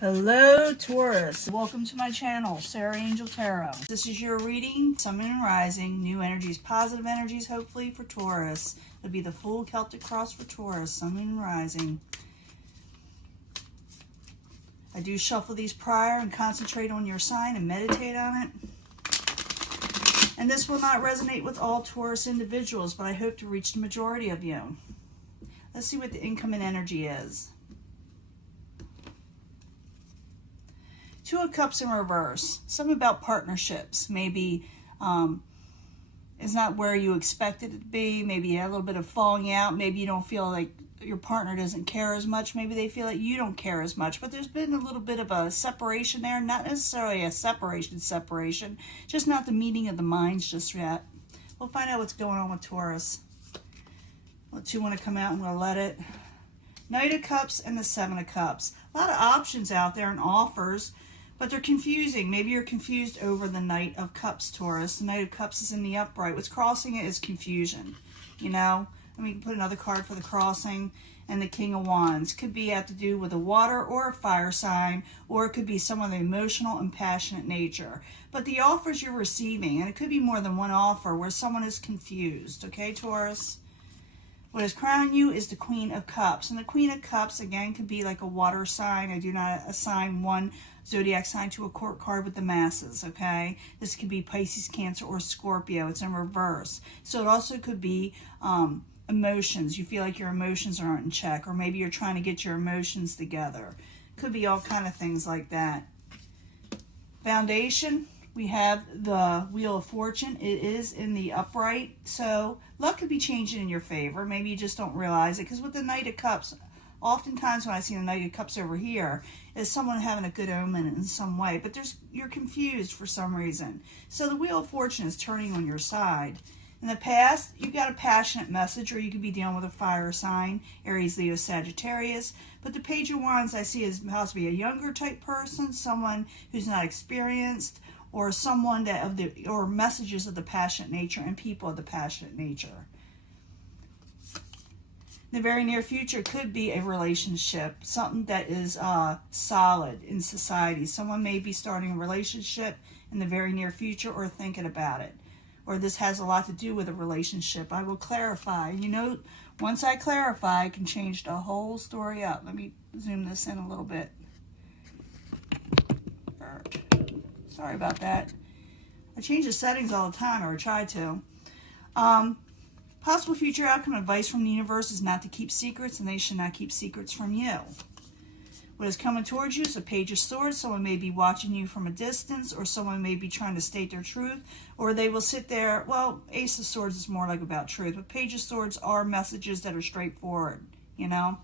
Hello Taurus, welcome to my channel, Sarah Angel Tarot. This is your reading, Sun, Moon, and Rising, new energies, positive energies hopefully for Taurus. It'll be the full Celtic cross for Taurus, Sun, Moon, and Rising. I do shuffle these prior and concentrate on your sign and meditate on it. And this will not resonate with all Taurus individuals, but I hope to reach the majority of you. Let's see what the incoming energy is. Two of Cups in reverse. Something about partnerships. Maybe it's not where you expected it to be. Maybe you had a little bit of falling out. Maybe you don't feel like your partner doesn't care as much. Maybe they feel like you don't care as much. But there's been a little bit of a separation there. Not necessarily a separation. Just not the meeting of the minds just yet. We'll find out what's going on with Taurus. What two want to come out? I'm going to let it. Knight of Cups and the Seven of Cups. A lot of options out there and offers. But they're confusing. Maybe you're confused over the Knight of Cups, Taurus. The Knight of Cups is in the upright. What's crossing it is confusion, you know? And we can put another card for the crossing. And the King of Wands. Could be have to do with a water or a fire sign. Or it could be someone of emotional and passionate nature. But the offers you're receiving, and it could be more than one offer, where someone is confused. Okay, Taurus? What is crowning you is the Queen of Cups. And the Queen of Cups, again, could be like a water sign. I do not assign one zodiac sign to a court card with the masses, okay? This could be Pisces, Cancer, or Scorpio. It's in reverse. So it also could be emotions. You feel like your emotions aren't in check. Or maybe you're trying to get your emotions together. Could be all kind of things like that. Foundation. We have the Wheel of Fortune. It is in the upright. So luck could be changing in your favor. Maybe you just don't realize it. Because with the Knight of Cups, oftentimes when I see the Knight of Cups over here, is someone having a good omen in some way. But you're confused for some reason. So the Wheel of Fortune is turning on your side. In the past, you got a passionate message, or you could be dealing with a fire sign, Aries, Leo, Sagittarius. But the Page of Wands I see is possibly a younger type person, someone who's not experienced, or someone or messages of the passionate nature and people of the passionate nature. In the very near future could be a relationship, something that is solid in society. Someone may be starting a relationship in the very near future or thinking about it. Or this has a lot to do with a relationship. I will clarify. You know, once I clarify, I can change the whole story up. Let me zoom this in a little bit. Sorry about that. I change the settings all the time, or I try to. Possible future outcome advice from the universe is not to keep secrets, and they should not keep secrets from you. What is coming towards you is a Page of Swords. Someone may be watching you from a distance, or someone may be trying to state their truth, or they will sit there. Well, Ace of Swords is more like about truth, but Page of Swords are messages that are straightforward, you know?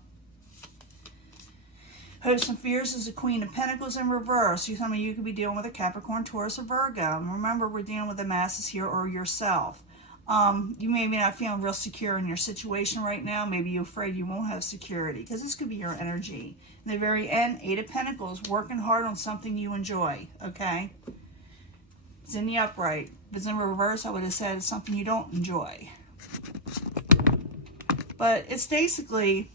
Hopes and Fears is the Queen of Pentacles in reverse. Some of you could be dealing with a Capricorn, Taurus, or Virgo. And remember, we're dealing with the masses here, or yourself. You may be not feeling real secure in your situation right now. Maybe you're afraid you won't have security, because this could be your energy. In the very end, Eight of Pentacles, working hard on something you enjoy, okay? It's in the upright. If it's in reverse, I would have said it's something you don't enjoy. But it's basically,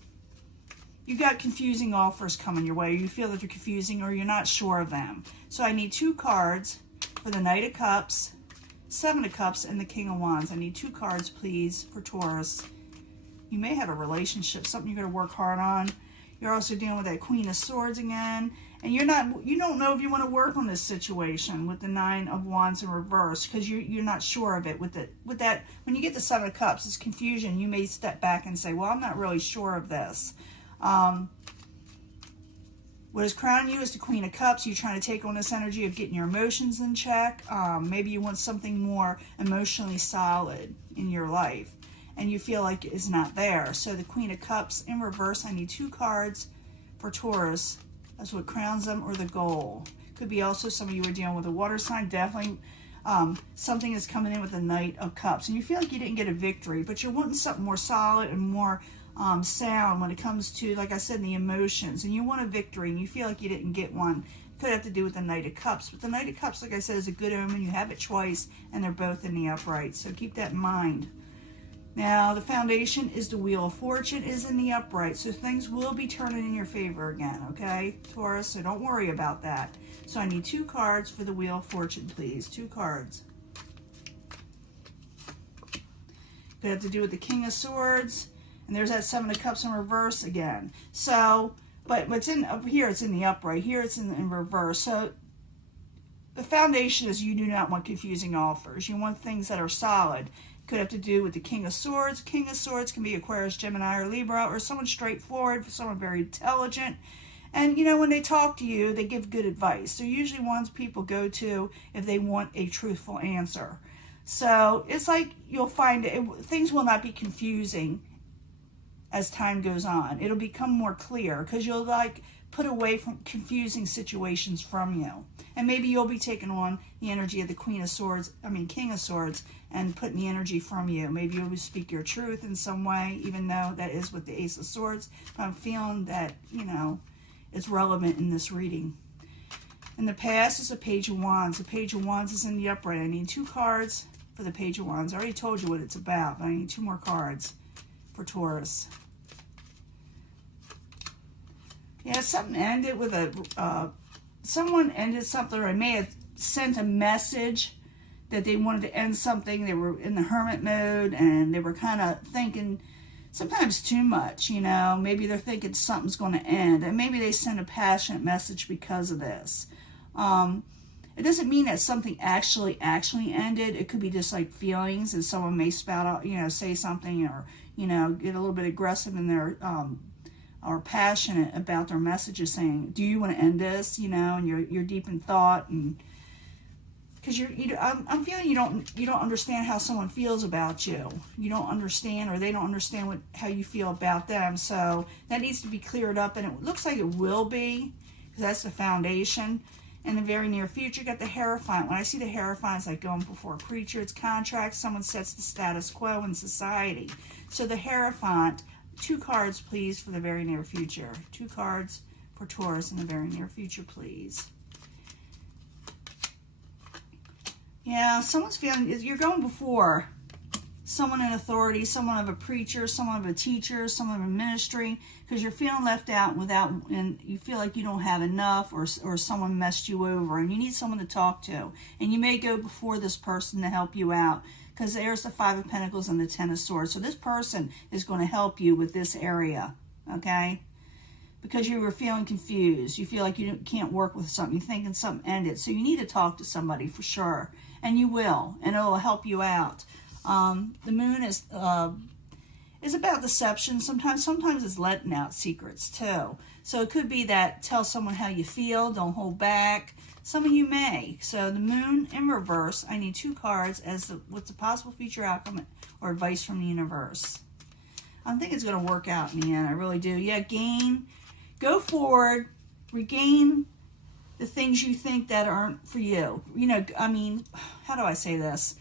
you got confusing offers coming your way. You feel that they're confusing, or you're not sure of them. So I need two cards for the Knight of Cups, Seven of Cups, and the King of Wands. I need two cards, please, for Taurus. You may have a relationship, something you're going to work hard on. You're also dealing with that Queen of Swords again. And you don't know if you want to work on this situation with the Nine of Wands in reverse, because you're not sure of it. With that, when you get the Seven of Cups, it's confusion. You may step back and say, well, I'm not really sure of this. What is crowning you is the Queen of Cups. You're trying to take on this energy of getting your emotions in check. Maybe you want something more emotionally solid in your life, and you feel like it's not there. So the Queen of Cups in reverse, I need two cards for Taurus. That's what crowns them, or the goal. Could be also some of you are dealing with a water sign. Definitely something is coming in with the Knight of Cups, and you feel like you didn't get a victory, but you're wanting something more solid and more sound when it comes to, like I said, the emotions, and you want a victory and you feel like you didn't get one. Could have to do with the Knight of Cups, but the Knight of Cups, like I said, is a good omen. You have it twice, and they're both in the upright, so keep that in mind. Now, the foundation is the Wheel of Fortune is in the upright, so things will be turning in your favor again, okay, Taurus? So don't worry about that. So I need 2 cards for the Wheel of Fortune, please. 2 cards. Could have to do with the King of Swords, and there's that 7 of Cups in reverse again. So, but what's in up here, it's in the upright. Here, it's in reverse. So the foundation is you do not want confusing offers. You want things that are solid. Could have to do with the King of Swords. King of Swords can be Aquarius, Gemini, or Libra, or someone straightforward, someone very intelligent. And, you know, when they talk to you, they give good advice. They're usually ones people go to if they want a truthful answer. So it's like you'll find things will not be confusing as time goes on. It'll become more clear because you'll like put away from confusing situations from you. And maybe you'll be taking on the energy of the King of Swords, and putting the energy from you. Maybe you'll speak your truth in some way, even though that is with the Ace of Swords. But I'm feeling that, you know, it's relevant in this reading. In the past is a Page of Wands. The Page of Wands is in the upright. I need 2 cards for the Page of Wands. I already told you what it's about, but I need 2 more cards for Taurus. Yeah, something ended with someone ended something, or I may have sent a message that they wanted to end something. They were in the hermit mode, and they were kind of thinking sometimes too much, you know. Maybe they're thinking something's going to end, and maybe they send a passionate message because of this. It doesn't mean that something actually ended. It could be just like feelings, and someone may spout out, you know, say something, or, you know, get a little bit aggressive in their or passionate about their messages, saying, "Do you want to end this?" You know, and you're deep in thought, and because I'm feeling you don't understand how someone feels about you. You don't understand, or they don't understand how you feel about them. So that needs to be cleared up, and it looks like it will be, because that's the foundation. In the very near future, you got the Hierophant. When I see the Hierophant, it's like going before a preacher. It's contracts. Someone sets the status quo in society. So the Hierophant. 2 cards, please, for the very near future. 2 cards for Taurus in the very near future, please. Yeah, someone's feeling, you're going before someone in authority, someone of a preacher, someone of a teacher, someone of a ministry, because you're feeling left out and you feel like you don't have enough, or someone messed you over, and you need someone to talk to. And you may go before this person to help you out, because there's the 5 of Pentacles and the 10 of Swords. So this person is going to help you with this area, okay? Because you were feeling confused. You feel like you can't work with something. You're thinking something ended. So you need to talk to somebody for sure. And you will. And it'll help you out. The moon is about deception. Sometimes it's letting out secrets too. So it could be that tell someone how you feel. Don't hold back. Some of you may. So the moon in reverse, I need 2 cards as what's the possible future outcome or advice from the universe. I think it's going to work out in the end. I really do. Yeah, go forward, regain the things you think that aren't for you. You know, I mean, how do I say this?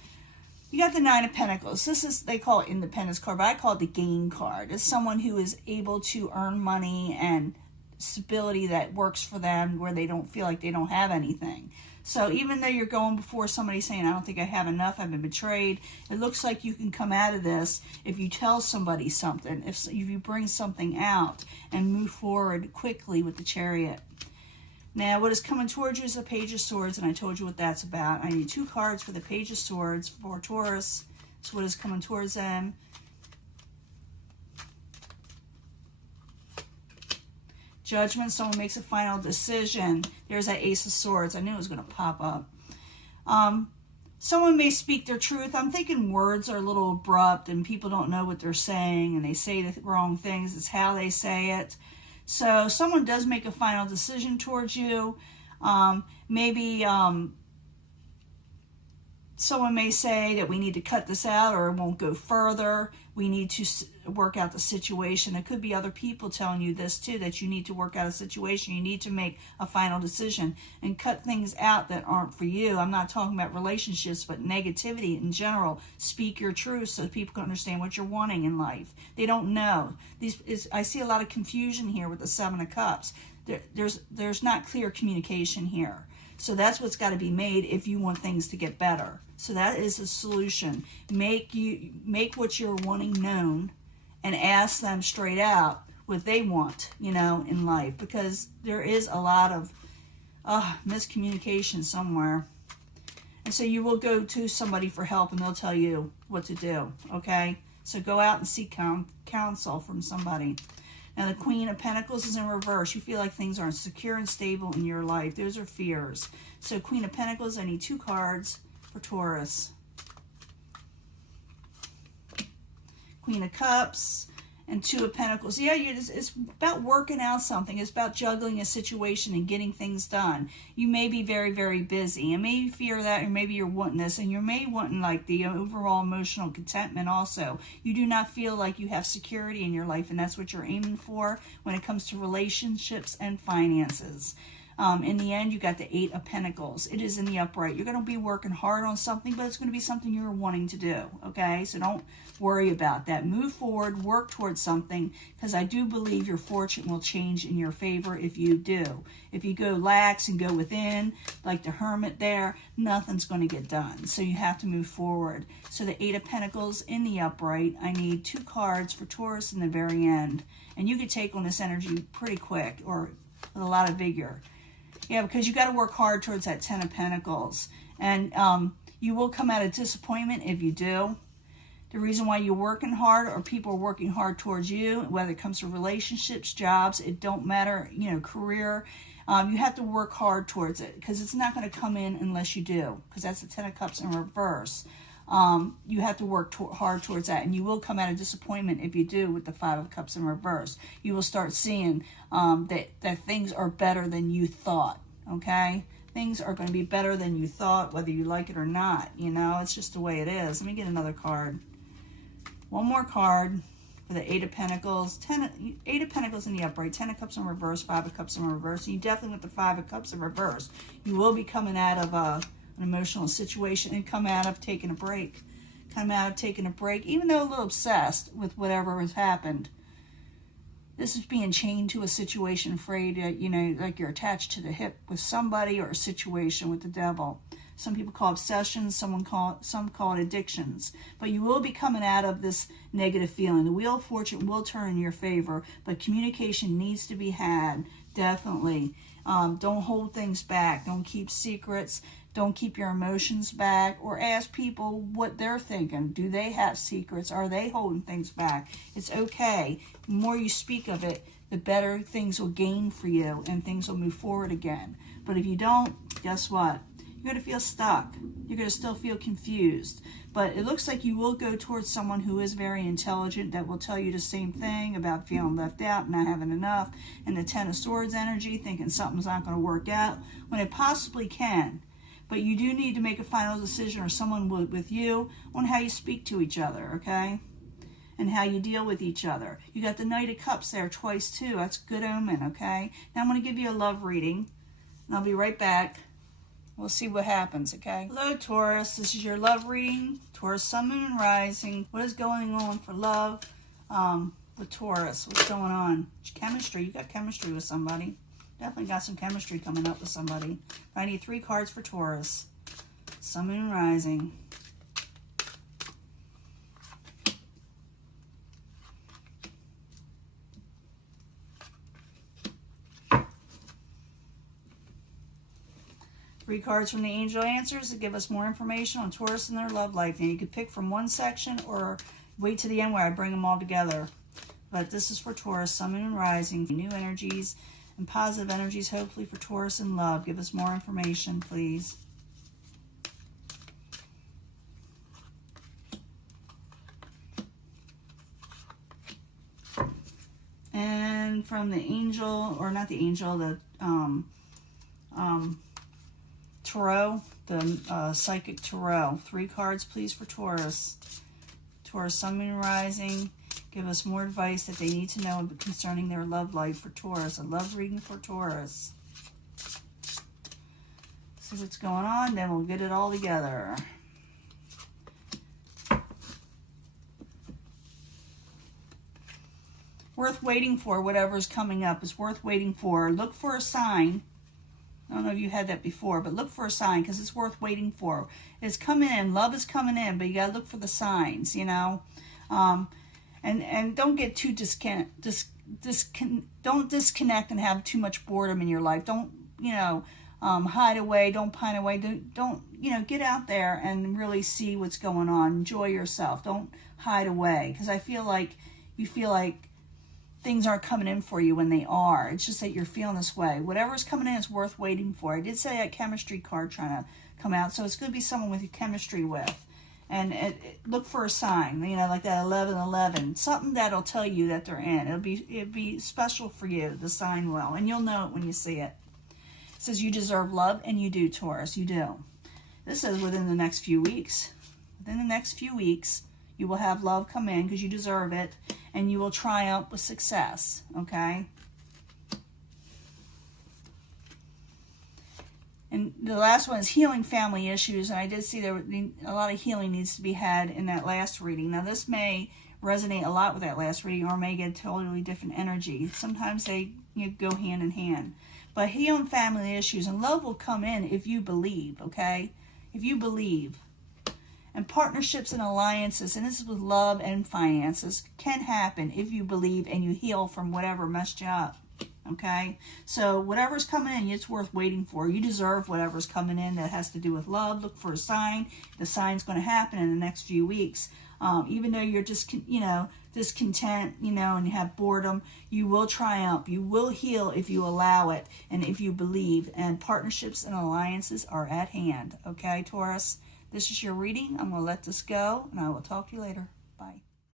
You got the 9 of Pentacles. This is, they call it Independence card, but I call it the gain card. It's someone who is able to earn money and stability that works for them, where they don't feel like they don't have anything. So even though you're going before somebody saying, "I don't think I have enough, I've been betrayed," it looks like you can come out of this if you tell somebody something, if you bring something out and move forward quickly with the Chariot. Now, what is coming towards you is a Page of Swords, and I told you what that's about. I need 2 cards for the Page of Swords for Taurus. That's what is coming towards them. Judgment, someone makes a final decision. There's that Ace of Swords. I knew it was going to pop up. Someone may speak their truth. I'm thinking words are a little abrupt and people don't know what they're saying and they say the wrong things. It's how they say it. So someone does make a final decision towards you. Maybe someone may say that we need to cut this out or it won't go further. We need to work out the situation. It could be other people telling you this too, that you need to work out a situation. You need to make a final decision and cut things out that aren't for you. I'm not talking about relationships, but negativity in general. Speak your truth so people can understand what you're wanting in life. They don't know. I see a lot of confusion here with the 7 of Cups. There's not clear communication here. So that's what's got to be made if you want things to get better. So that is the solution. Make what you're wanting known and ask them straight out what they want, you know, in life, because there is a lot of miscommunication somewhere. And so you will go to somebody for help and they'll tell you what to do, okay? So go out and seek counsel from somebody. Now the Queen of Pentacles is in reverse. You feel like things aren't secure and stable in your life. Those are fears. So Queen of Pentacles, I need 2 cards for Taurus. Queen of Cups and 2 of Pentacles. Yeah, it's about working out something. It's about juggling a situation and getting things done. You may be very, very busy, and maybe fear that, or maybe you're wanting this, and you're maybe wanting like the overall emotional contentment also. You do not feel like you have security in your life, and that's what you're aiming for when it comes to relationships and finances. In the end, you got the 8 of Pentacles. It is in the upright. You're going to be working hard on something, but it's going to be something you're wanting to do, okay? So don't worry about that. Move forward, work towards something, because I do believe your fortune will change in your favor if you do. If you go lax and go within, like the Hermit there, nothing's going to get done. So you have to move forward. So the 8 of Pentacles in the upright, I need 2 cards for Taurus in the very end. And you could take on this energy pretty quick or with a lot of vigor. Yeah, because you got to work hard towards that 10 of Pentacles. And you will come out of disappointment if you do. The reason why you're working hard, or people are working hard towards you, whether it comes to relationships, jobs, it don't matter, you know, career. You have to work hard towards it, because it's not going to come in unless you do, because that's the 10 of Cups in reverse. You have to work hard towards that, and you will come out of disappointment if you do with the 5 of Cups in reverse. You will start seeing that things are better than you thought, okay? Things are going to be better than you thought, whether you like it or not, you know? It's just the way it is. Let me get another card. One more card for the 8 of Pentacles. 8 of Pentacles in the upright, 10 of Cups in reverse, 5 of Cups in reverse. And you definitely, with the 5 of Cups in reverse, you will be coming out of an emotional situation and come out of taking a break. Come out of taking a break, even though a little obsessed with whatever has happened. This is being chained to a situation, afraid that, you know, like you're attached to the hip with somebody, or a situation with the devil. Some people call it obsessions, some call it addictions. But you will be coming out of this negative feeling. The Wheel of Fortune will turn in your favor, but communication needs to be had, definitely. Don't hold things back. Don't keep secrets. Don't keep your emotions back, or ask people what they're thinking. Do they have secrets? Are they holding things back? It's okay. The more you speak of it, the better things will gain for you, and things will move forward again. But if you don't, guess what? You're going to feel stuck. You're going to still feel confused. But it looks like you will go towards someone who is very intelligent, that will tell you the same thing about feeling left out, not having enough, and the 10 of Swords energy, thinking something's not going to work out, when it possibly can. But you do need to make a final decision, or someone with you, on how you speak to each other, okay? And how you deal with each other. You got the Knight of Cups there twice too. That's good omen, okay? Now I'm going to give you a love reading, and I'll be right back. We'll see what happens, okay? Hello, Taurus. This is your love reading. Taurus, Sun, Moon, and Rising. What is going on for love with Taurus? What's going on? Chemistry. You got chemistry with somebody. Definitely got some chemistry coming up with somebody. I need 3 cards for Taurus. Sun, Moon, and Rising. Three cards from the Angel Answers to give us more information on Taurus and their love life. Now you could pick from one section, or wait to the end where I bring them all together. But this is for Taurus, Sun, Moon, and Rising. New energies and positive energies, hopefully, for Taurus and love. Give us more information, please. And from the Angel, or not the Angel, the Tarot, the Psychic Tarot. 3 cards, please, for Taurus. Taurus, Sun, Moon, Rising. Give us more advice that they need to know concerning their love life for Taurus. A love reading for Taurus. See what's going on, then we'll get it all together. Worth waiting for. Whatever's coming up is worth waiting for. Look for a sign. I don't know if you had that before, but look for a sign because it's worth waiting for. It's coming in. Love is coming in, but you got to look for the signs, you know. And don't get too don't disconnect and have too much boredom in your life. Don't, you know, hide away. Don't pine away. Don't, you know, get out there and really see what's going on. Enjoy yourself. Don't hide away because I feel like you feel like things aren't coming in for you when they are. It's just that you're feeling this way. Whatever's coming in is worth waiting for. I did say that chemistry card trying to come out, so it's going to be someone with your chemistry with. And look for a sign, you know, like that 1111, something that'll tell you that they're in. It'll be special for you. The sign will, and you'll know it when you see it. It says you deserve love, and you do, Taurus. You do. This says within the next few weeks. Within the next few weeks, you will have love come in because you deserve it, and you will triumph with success, okay? And the last one is healing family issues, and I did see there a lot of healing needs to be had in that last reading. Now, this may resonate a lot with that last reading or may get a totally different energy. Sometimes they go hand in hand. But healing family issues, and love will come in if you believe, okay? If you believe. And partnerships and alliances, and this is with love and finances, can happen if you believe and you heal from whatever messed you up, okay? So whatever's coming in, it's worth waiting for. You deserve whatever's coming in that has to do with love. Look for a sign. The sign's going to happen in the next few weeks. Even though you're just, you know, discontent, you know, and you have boredom, you will triumph. You will heal if you allow it and if you believe. And partnerships and alliances are at hand, okay, Taurus? This is your reading. I'm going to let this go, and I will talk to you later.